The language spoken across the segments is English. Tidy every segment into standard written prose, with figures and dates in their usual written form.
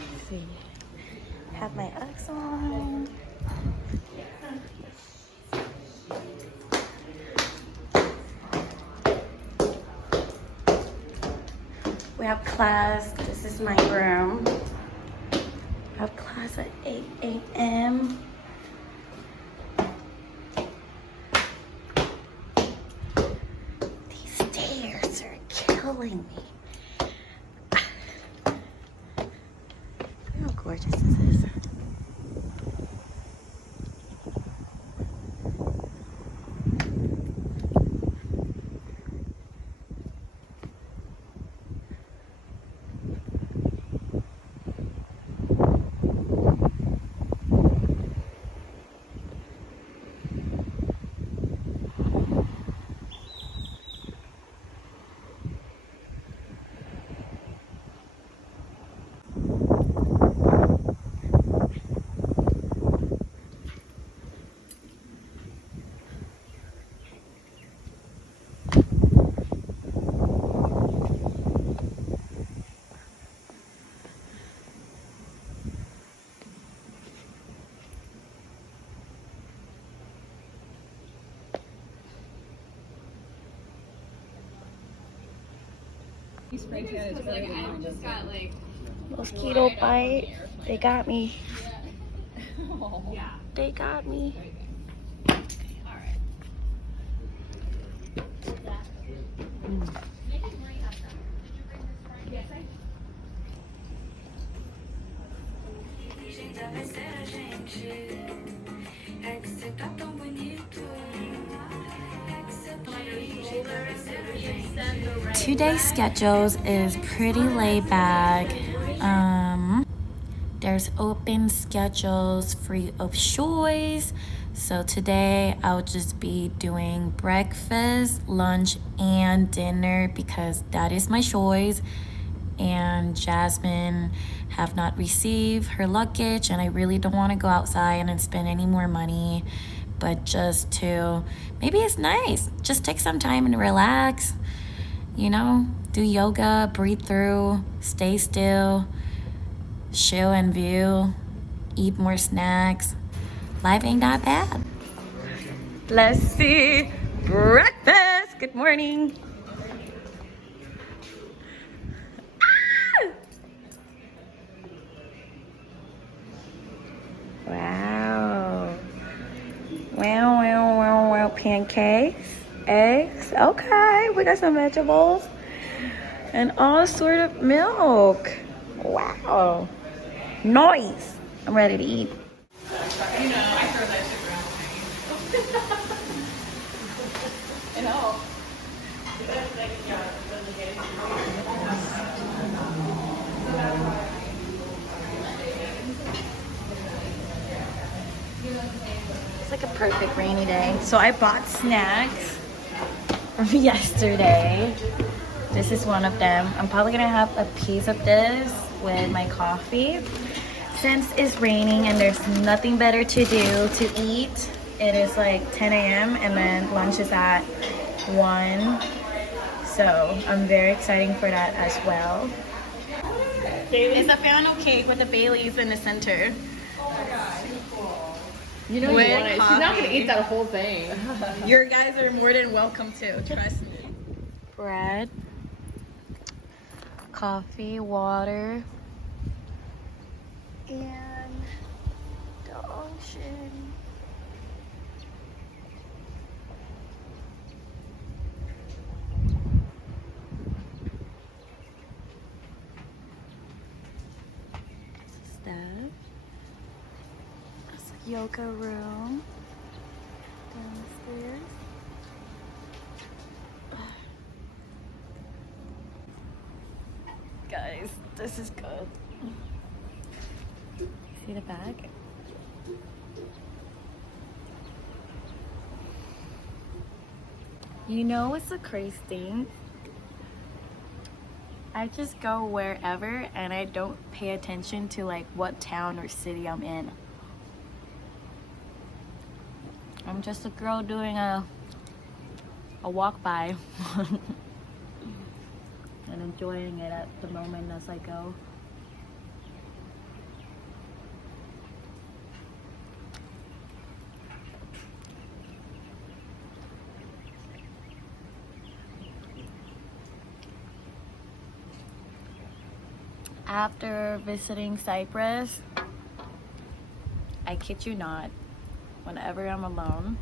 Let's see. Have my Uggs on. We have class. This is my room. We have class at 8 a.m. These stairs are killing me. Look how gorgeous this is. Mosquito bite. They got me. They got me. Today's schedules is pretty laid back. There's open schedules free of choice. So today I'll just be doing breakfast, lunch, and dinner because that is my choice. And Jasmine have not received her luggage, and I really don't want to go outside and spend any more money, but just to, maybe it's nice, just take some time and relax, you know, do yoga, breathe through, stay still, chill and view, eat more snacks. Life ain't that bad. Let's see, breakfast. Good morning. Wow. Wow. Pancakes, eggs. Okay, we got some vegetables and all sort of milk. Wow. Nice. I'm ready to eat. You know, I throw that shit around. I know. It's like a perfect rainy day. So I bought snacks from yesterday. This is one of them. I'm probably gonna have a piece of this with my coffee. Since it's raining and there's nothing better to do to eat, it is like 10 a.m. and then lunch is at 1. So I'm very excited for that as well. It's a funnel cake with the Baileys in the center. You know you want it. She's not gonna eat that whole thing. Your guys are more than welcome to, trust me. Bread, coffee, water, and the ocean. This is that. It's a yoga room downstairs. Guys, this is good. See the bag? You know what's the crazy thing? I just go wherever and I don't pay attention to like what town or city I'm in. I'm just a girl doing a walk by and enjoying it at the moment as I go. After visiting Cyprus, I kid you not, whenever I'm alone,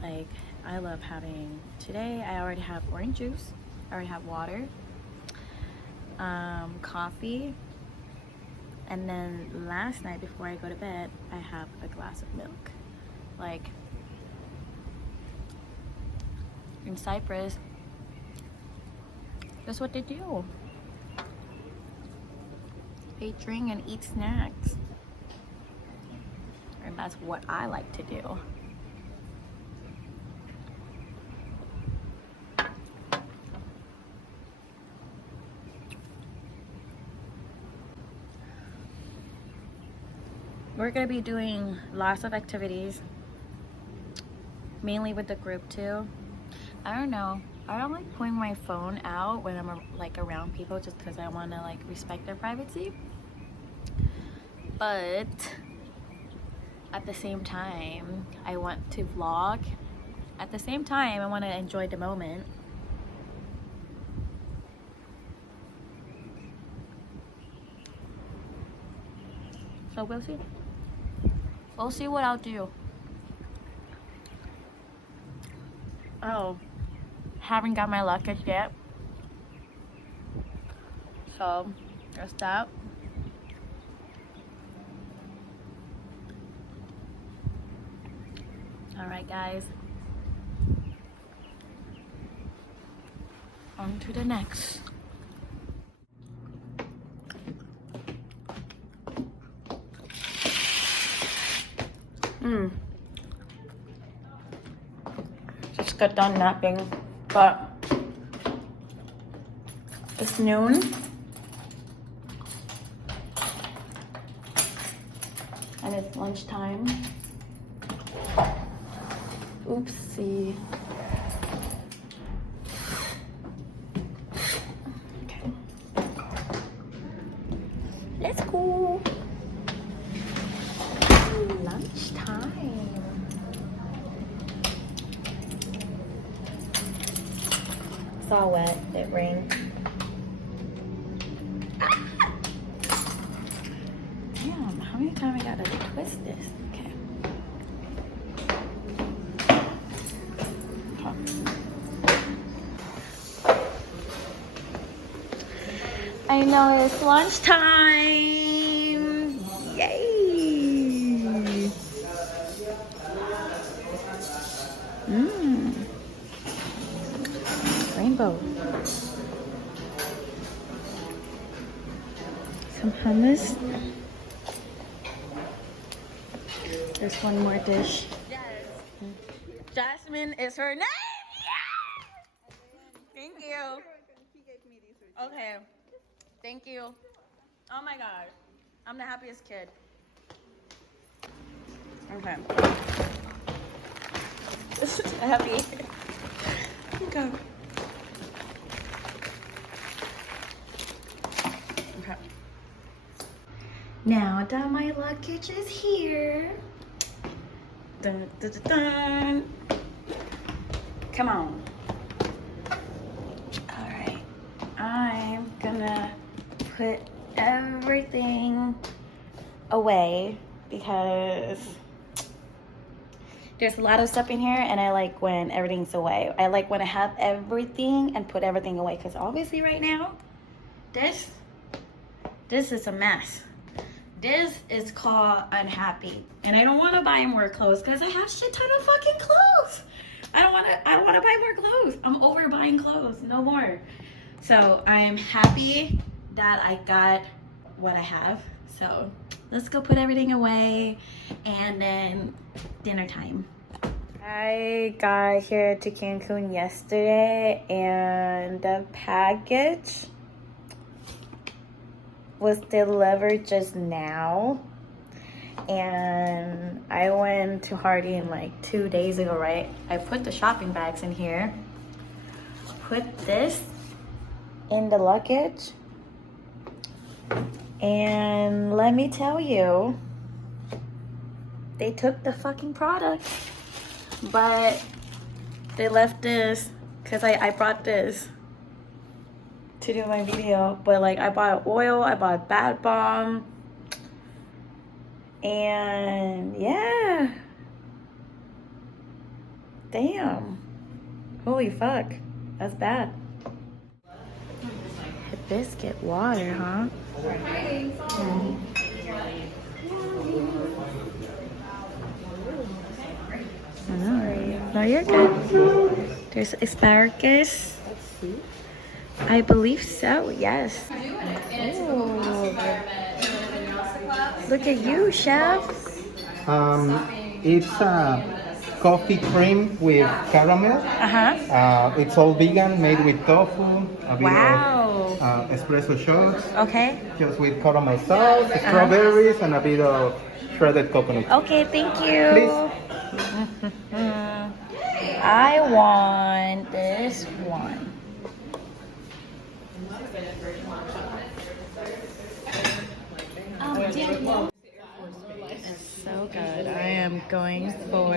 like I love having, today I already have orange juice, I already have water, coffee, and then last night before I go to bed, I have a glass of milk. Like in Cyprus, that's what they do. They drink and eat snacks. And that's what I like to do. We're gonna be doing lots of activities, mainly with the group too. I don't know. I don't like pulling my phone out when I'm like around people just because I want to like respect their privacy. But at the same time, I want to vlog. At the same time, I want to enjoy the moment. So we'll see. We'll see what I'll do. Oh, haven't got my luggage yet. So there's that. Alright guys, on to the next. Just got done napping, but it's noon and it's lunchtime. Oopsie. Okay. Let's go. Lunchtime. It's all wet. It rained. Damn, how many times I gotta twist this? Okay. I know it's lunchtime. Yay. Rainbow. Some hummus. There's one more dish. Yes. Jasmine is her name. Yes! Thank you. Okay. Thank you. Oh my god. I'm the happiest kid. Okay. Happy. Okay. Okay. Now that my luggage is here. Dun, dun, dun, dun. Come on. Alright. I'm gonna put everything away because there's a lot of stuff in here and I like when everything's away. I like when I have everything and put everything away because obviously right now this is a mess. This is called unhappy and I don't want to buy more clothes because I have shit ton of fucking clothes. I don't want to buy more clothes. I'm over buying clothes. No more. So I'm happy that I got what I have. So let's go put everything away and then dinner time. I got here to Cancun yesterday and the package was delivered just now. And I went to Hardy like 2 days ago, right? I put the shopping bags in here. Put this in the luggage. And let me tell you, they took the fucking product. But they left this, because I brought this to do my video. But like I bought oil, I bought bath bomb, and yeah. Damn. Holy fuck. That's bad. Biscuit water, huh? Sorry. No, you're good. There's asparagus. I believe so, yes. Ooh. Look at you, chef. It's coffee cream with caramel. It's all vegan, made with tofu, a bit Wow. of espresso shots, Okay. just with caramel sauce, strawberries, and a bit of shredded coconut. Okay, thank you. Please. I want this one. It's so good. I am going for